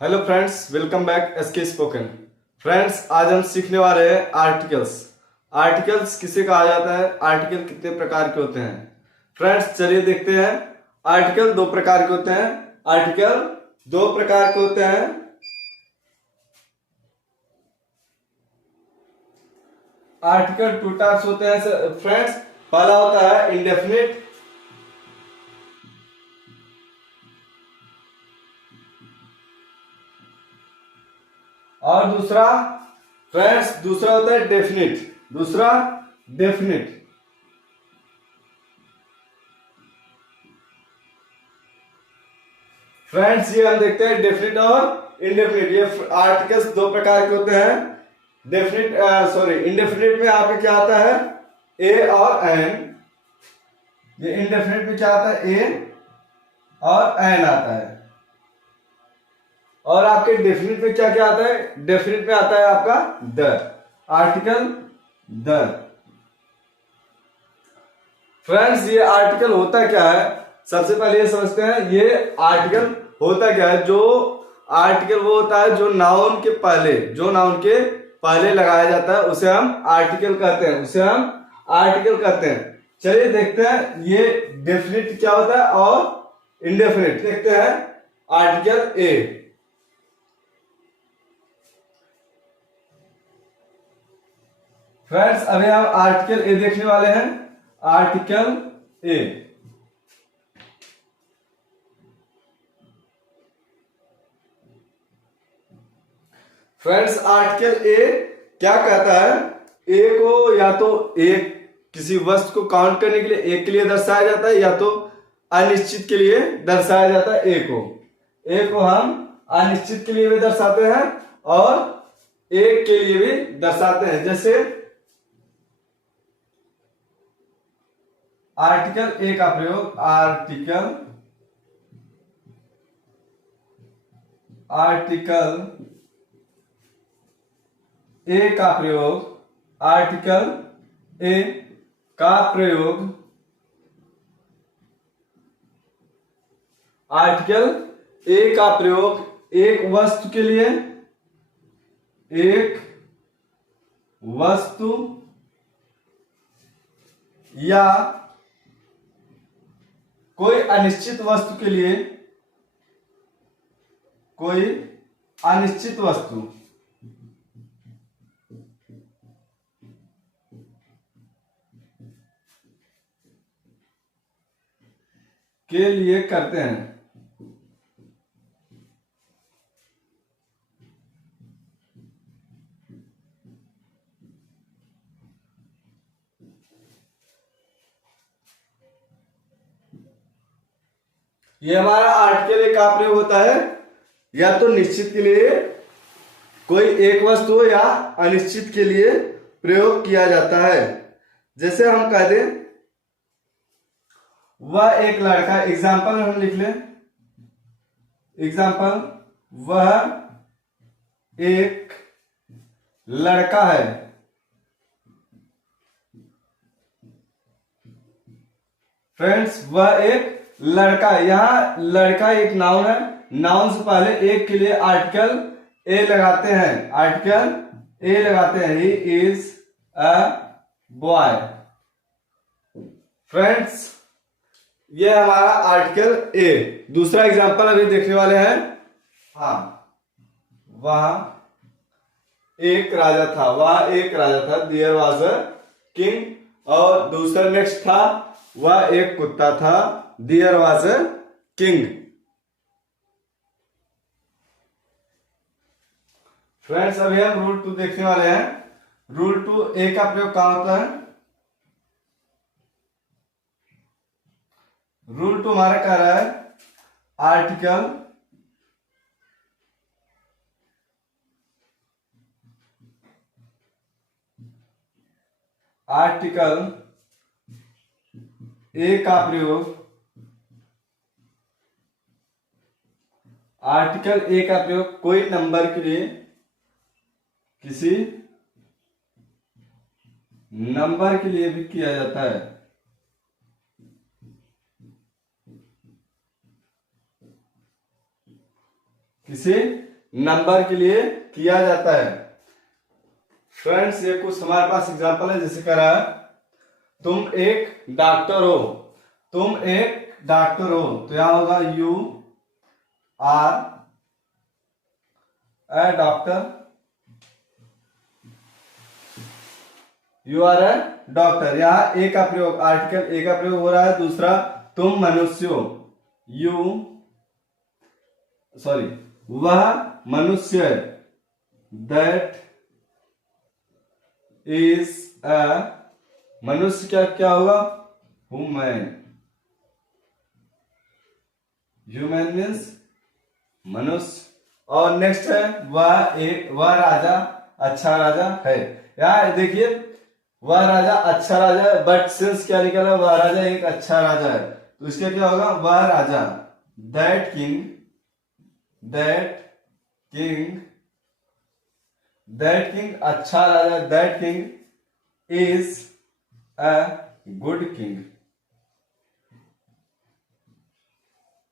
Hello friends, welcome back SK spoken. Friends, आज हम सीखने वाले हैं आर्टिकल्स। आर्टिकल्स किसे कहा जाता है, आर्टिकल कितने प्रकार के होते हैं। फ्रेंड्स, चलिए देखते हैं। आर्टिकल दो प्रकार के होते हैं। आर्टिकल दो प्रकार के होते हैं। आर्टिकल टू टाइप्स होते हैं फ्रेंड्स। पहला होता है इंडेफिनिट, और दूसरा होता है डेफिनिट। दूसरा डेफिनिट। फ्रेंड्स, ये हम देखते हैं डेफिनिट और इंडेफिनिट। ये आर्टिकल्स दो प्रकार के होते हैं। इंडेफिनिट में आपके क्या आता है, ए और एन। ये इंडेफिनिट में क्या आता है, ए और एन आता है। और आपके डेफिनिट में क्या क्या आता है, डेफिनिट में आता है आपका द, आर्टिकल द। फ्रेंड्स, ये आर्टिकल होता क्या है, सबसे पहले ये समझते हैं ये आर्टिकल होता क्या है। जो आर्टिकल वो होता है जो नाउन के पहले लगाया जाता है, उसे हम आर्टिकल कहते हैं। चलिए देखते हैं ये डेफिनिट क्या होता है और इंडेफिनिट। देखते हैं आर्टिकल ए। फ्रेंड्स, अभी हम आर्टिकल ए देखने वाले हैं। Article a. Friends, article a क्या कहता है, ए को या तो एक किसी वस्तु को काउंट करने के लिए एक के लिए दर्शाया जाता है, या तो अनिश्चित के लिए दर्शाया जाता है। ए को हम अनिश्चित के लिए भी दर्शाते हैं और एक के लिए भी दर्शाते हैं। जैसे आर्टिकल ए का प्रयोग, आर्टिकल ए का प्रयोग, आर्टिकल ए का प्रयोग, आर्टिकल ए का प्रयोग एक वस्तु के लिए, एक वस्तु या कोई अनिश्चित वस्तु के लिए, कोई अनिश्चित वस्तु के लिए करते हैं। ये हमारा आर्टिकल ए का प्रयोग होता है या तो निश्चित के लिए कोई एक वस्तु या अनिश्चित के लिए प्रयोग किया जाता है। जैसे हम कह दें वह एक लड़का, एग्जाम्पल हम लिख लें, एग्जाम्पल वह एक लड़का है। फ्रेंड्स, वह एक लड़का, यहां लड़का एक नाउन है। नाउन से पहले एक के लिए आर्टिकल ए लगाते हैं। He is a boy. Friends, ये हमारा आर्टिकल ए। दूसरा एग्जांपल अभी देखने वाले हैं। हाँ, वह एक राजा था। There was a king. और दूसरा नेक्स्ट था, वह एक कुत्ता था। There was a king. Friends, अभी हम रूल 2 देखने वाले हैं। रूल 2 ए का प्रयोग कहां होता है। रूल 2 हमारा कह रहा है आर्टिकल ए का प्रयोग, कोई नंबर के लिए, किसी नंबर के लिए भी किया जाता है। किसी नंबर के लिए किया जाता है। फ्रेंड्स ये कुछ हमारे पास एग्जांपल है, जैसे कह रहा है तुम एक डॉक्टर हो, तुम एक डॉक्टर हो, तो यहां होगा you are a doctor, you are a doctor. यहां ए का प्रयोग, आर्टिकल ए का प्रयोग हो रहा है। दूसरा तुम मनुष्य हो, वह मनुष्य, दैट इज अ, मनुष्य क्या होगा, ह्यूमन, ह्यूमन मीन्स मनुष्य। और नेक्स्ट है वह राजा अच्छा राजा है। यार देखिए वह राजा अच्छा राजा है, बट सिंस क्या निकला, वह राजा एक अच्छा राजा है, तो इसका क्या होगा, वह राजा, दैट किंग अच्छा राजा, that king is a good king,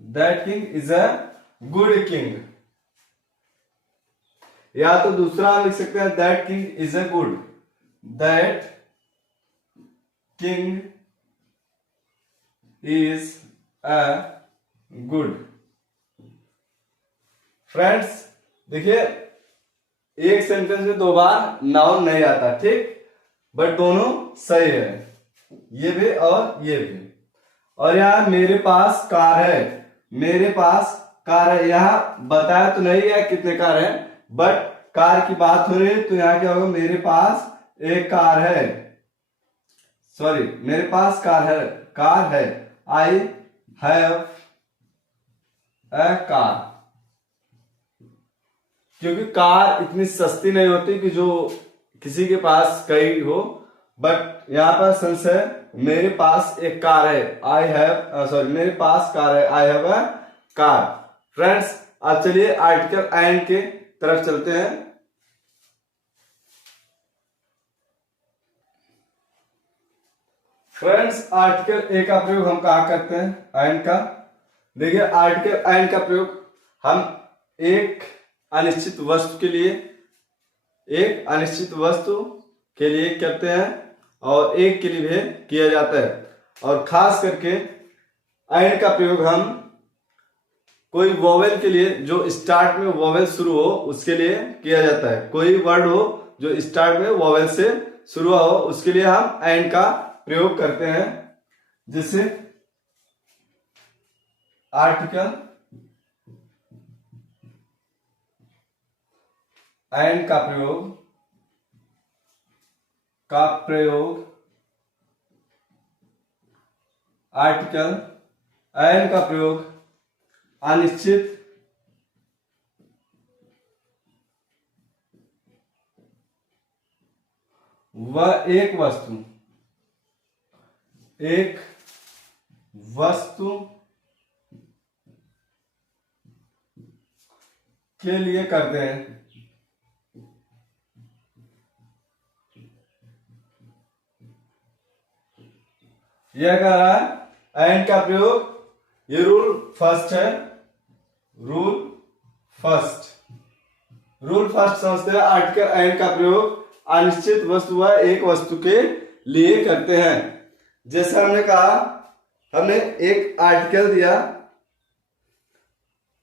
that king is a good king. या तो दूसरा हम लिख सकते हैं that king is a good, that king is a good. Friends देखिए एक सेंटेंस में दो बार नाउन नहीं आता, ठीक, बट दोनों सही है, ये भी और ये भी। और यहां मेरे पास कार है, मेरे पास कार है, यहां बताया तो नहीं है कितने कार है, बट कार की बात हो रही है, तो यहां क्या होगा, मेरे पास एक कार है, मेरे पास कार है, आई हैव ए कार। क्योंकि कार इतनी सस्ती नहीं होती कि जो किसी के पास कई हो, बट यहां पर सेंस है मेरे पास एक कार है, मेरे पास कार है, I have a car. Friends अब चलिए आर्टिकल एंड के तरफ चलते हैं। फ्रेंड्स आर्टिकल ए का प्रयोग हम कहा करते हैं, एंड का। देखिए आर्टिकल एंड का प्रयोग हम एक अनिश्चित वस्तु के लिए करते हैं, और एक के लिए भी किया जाता है। और खास करके एंड का प्रयोग हम कोई वोवेल के लिए, जो स्टार्ट में वोवेल शुरू हो उसके लिए किया जाता है। कोई वर्ड हो जो स्टार्ट में वोवेल से शुरू हो, उसके लिए हम एंड का प्रयोग करते हैं। जैसे आर्टिकल एंड का प्रयोग आर्टिकल एंड का प्रयोग अनिश्चित व एक वस्तु के लिए करते हैं। यह कह रहा है एंड का प्रयोग, ये रूल फर्स्ट है, रूल फर्स्ट समझते हैं। आर्टिकल एंड का प्रयोग अनिश्चित वस्तु व एक वस्तु के लिए करते हैं। जैसे हमने कहा, हमने एक आर्टिकल दिया,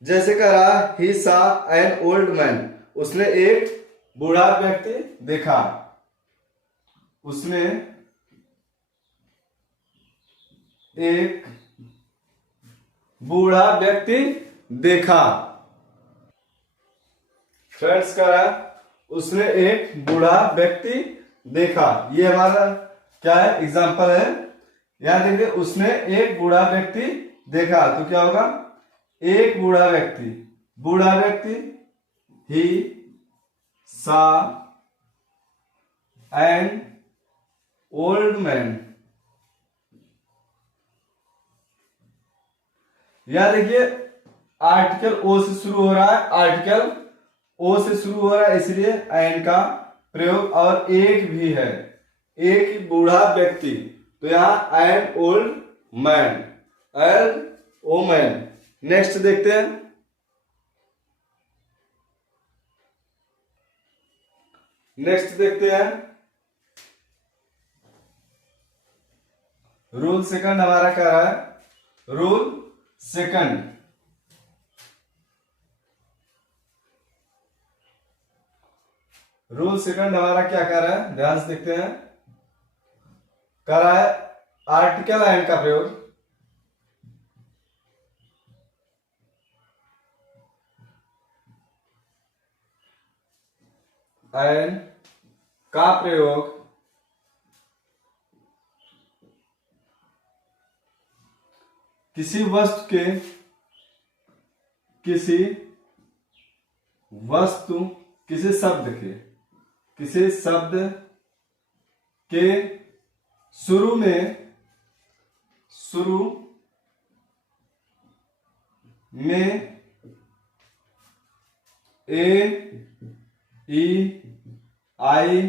जैसे कह रहा ही सा एन ओल्ड मैन, उसने एक बूढ़ा व्यक्ति देखा, उसने एक बूढ़ा व्यक्ति देखा। फ्रेंड्स कह रहा है उसने एक बूढ़ा व्यक्ति देखा, ये हमारा क्या है, एग्जाम्पल है। यहां देखिए उसने एक बूढ़ा व्यक्ति देखा, तो क्या होगा, एक बूढ़ा व्यक्ति ही सा एन ओल्ड मैन। यहां देखिए आर्टिकल ओ से शुरू हो रहा है, इसलिए एंड का प्रयोग, और एक भी है, एक बूढ़ा व्यक्ति, तो यहां an old man, L oh man. Next देखते हैं नेक्स्ट देखते हैं, रूल सेकंड हमारा क्या रहा है, रूल सेकंड। रूल सेकंड हमारा क्या कर रहा है, ध्यान से देखते हैं, कर रहा है आर्टिकल एंड का प्रयोग। एंड का प्रयोग किसी शब्द के शुरू में ए ई आई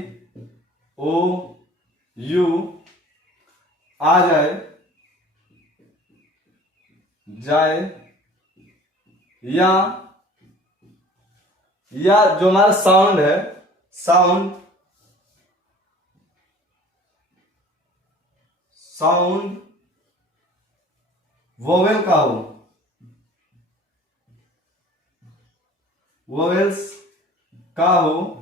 ओ यू आ जाए या जो हमारा साउंड है, साउंड वोवेल का हो, वोवेल्स का हो,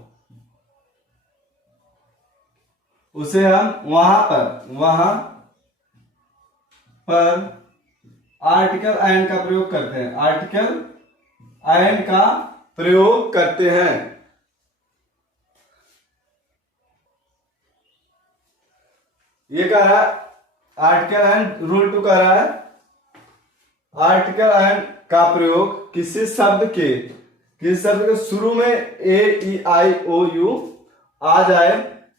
उसे हम वहां पर आर्टिकल एंड का प्रयोग करते हैं, आर्टिकल एंड का प्रयोग करते हैं। ये कह रहा है आर्टिकल एंड, रूल 2 कह रहा है आर्टिकल एंड का प्रयोग किसी शब्द के शुरू में ए ई आई ओ यू आ जाए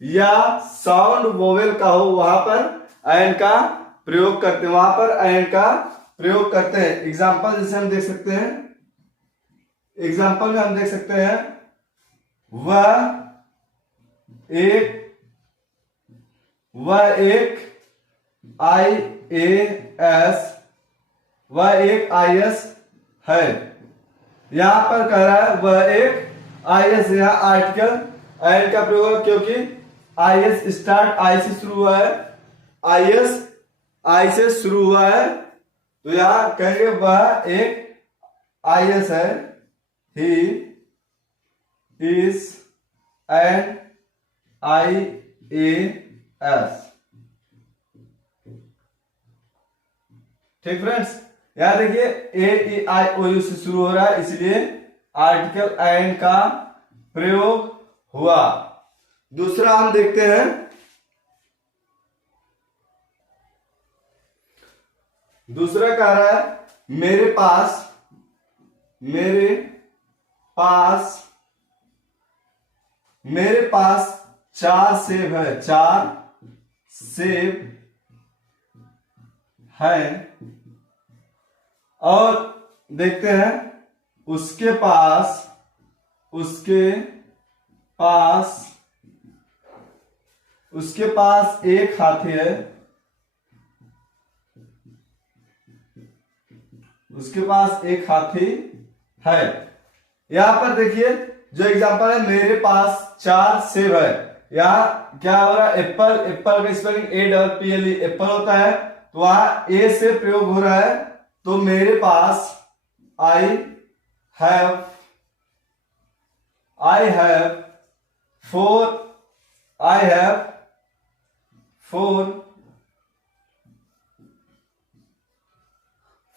या साउंड वोवेल का हो, वहां पर एंड का प्रयोग करते हैं, वहां पर एंड का प्रयोग करते हैं। एग्जाम्पल जैसे हम देख सकते हैं, एग्जाम्पल में हम देख सकते हैं, वह एक IAS है। यहां पर कह रहा है वह एक IAS, यहां आर्टिकल एंड का प्रयोग है क्योंकि IAS स्टार्ट आई से शुरू हुआ है, IAS आई से शुरू हुआ है, तो यहां कहेंगे वह एक IAS है, ही इज एन IAS। ठीक फ्रेंड्स, याद देखिए AEIOU से शुरू हो रहा है, इसलिए आर्टिकल एंड का प्रयोग हुआ। दूसरा हम देखते हैं, दूसरा कह रहा है मेरे पास 4 सेब है, 4 सेब है, और देखते हैं उसके पास एक हाथी है, उसके पास एक हाथी है। यहां पर देखिए जो एग्जांपल है, मेरे पास 4 सेब है, यहां क्या हो रहा है, एप्पल का स्पेलिंग APPLE एप्पल होता है, तो वहां ए से प्रयोग हो रहा है, तो मेरे पास I have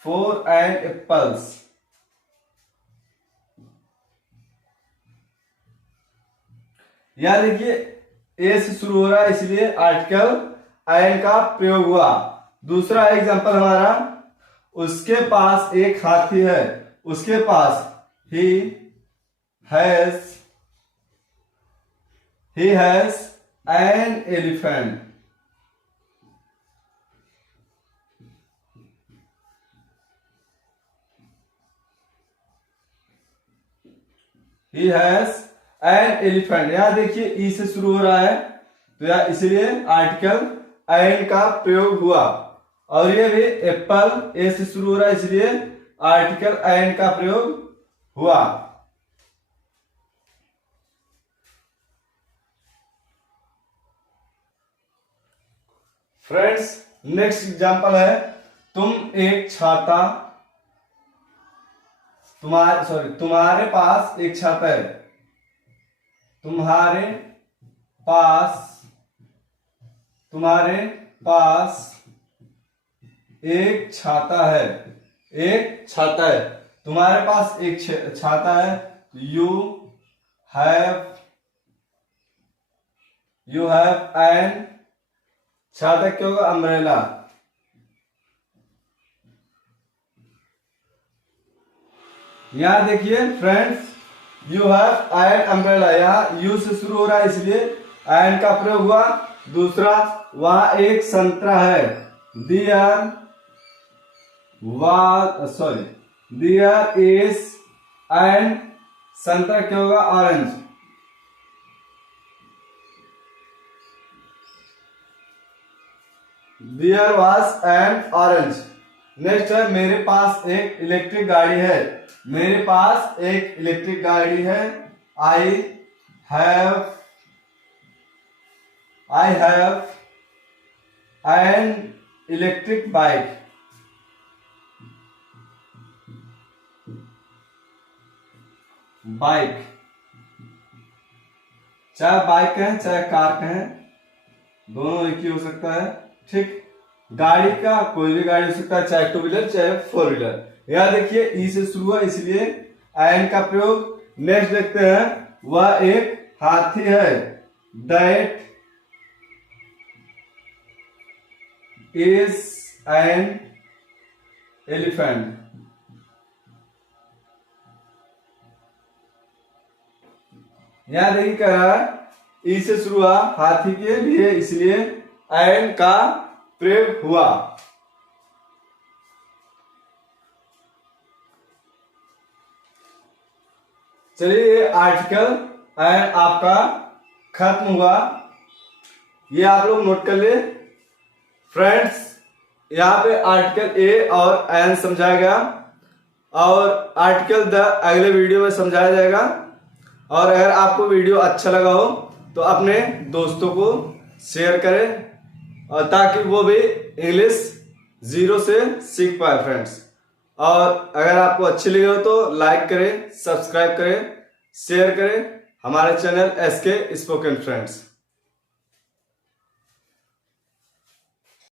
4 and apples। यहां देखिए ए से शुरू हो रहा है, इसलिए आर्टिकल एंड का प्रयोग हुआ। दूसरा एग्जांपल हमारा, उसके पास एक हाथी है, उसके पास he has an elephant। He has an elephant, यहां देखिए ई से शुरू हो रहा है, तो यह इसलिए आर्टिकल एंड का प्रयोग हुआ। और ये भी एप्पल ए से शुरू हो रहा है, इसलिए आर्टिकल एंड का प्रयोग हुआ। फ्रेंड्स नेक्स्ट एग्जांपल है, तुम एक छाता, तुम्हारे पास एक छाता है। तुम्हारे पास एक छाता है। एक छाता है, तुम्हारे पास एक छाता है। यू हैव एन, छाता क्या होगा? अम्ब्रेला। यहां देखिए friends, you have an umbrella, यहां यू से शुरू हो रहा है इसलिए एन का प्रयोग हुआ। दूसरा, वहां एक संतरा है। देयर इज एन, संतरा क्या होगा? Orange. There was an orange. Next है, मेरे पास एक इलेक्ट्रिक गाड़ी है। मेरे पास एक इलेक्ट्रिक गाड़ी है। I have an electric bike. चाहे बाइक कहें चाहे कार कहें, दोनों एक ही हो सकता है। ठीक, गाड़ी का कोई भी गाड़ी हो सकता है, चाहे टू व्हीलर चाहे फोर व्हीलर। यहां देखिए ई से शुरू हुआ इसलिए एन का प्रयोग। नेक्स्ट देखते हैं, वह एक हाथी है। That is an elephant. यहां देखिए कह रहा है, ई से शुरू हुआ हाथी के लिए इसलिए एन का प्रयोग हुआ। चलिए ये आर्टिकल एन आपका खत्म हुआ। ये आप लोग नोट कर ले फ्रेंड्स। यहाँ पे आर्टिकल ए और एन समझाया गया और आर्टिकल द अगले वीडियो में समझाया जाएगा। और अगर आपको वीडियो अच्छा लगा हो तो अपने दोस्तों को शेयर करें और ताकि वो भी इंग्लिश 0 से सीख पाए फ्रेंड्स। और अगर आपको अच्छी लगी हो तो लाइक करें, सब्सक्राइब करें, शेयर करें हमारे चैनल SK स्पोकन फ्रेंड्स।